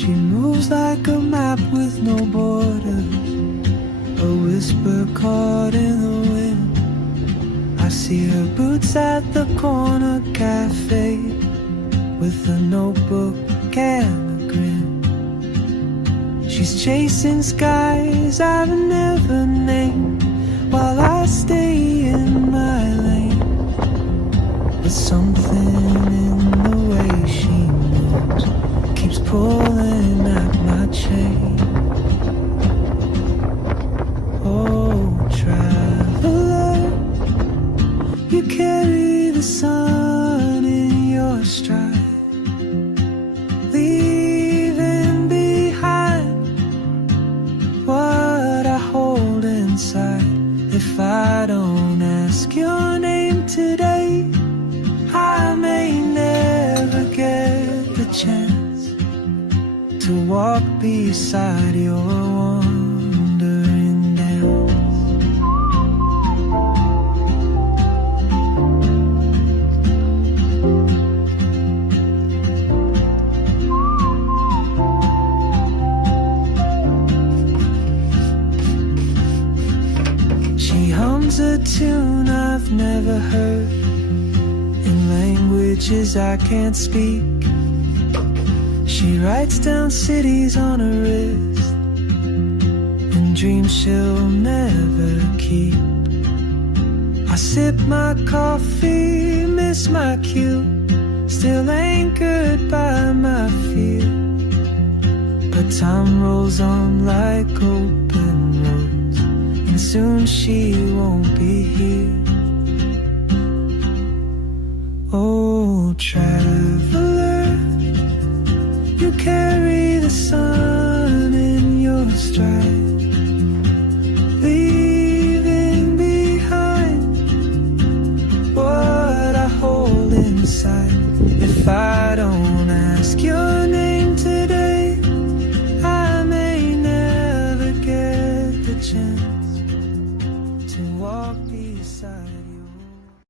She moves like a map with no borders, a whisper caught in the wind. I see her boots at the corner cafe, with a notebook and a grin. She's chasing skies I've never named, while I stay in my lane. But something in the way she moves keeps pulling at my chain. Oh, traveler, you carry the sun in your stride, leaving behind what I hold inside. If I don't ask your name today, I may never get the chance to walk beside your wandering dance. She hums a tune I've never heard, in languages I can't speak. She writes down cities on her wrist, and dreams she'll never keep. I sip my coffee, miss my cue, still anchored by my fear. But time rolls on like open roads, and soon she won't be here. Oh, traveler, you carry the sun in your stride, leaving behind what I hold inside. If I don't ask your name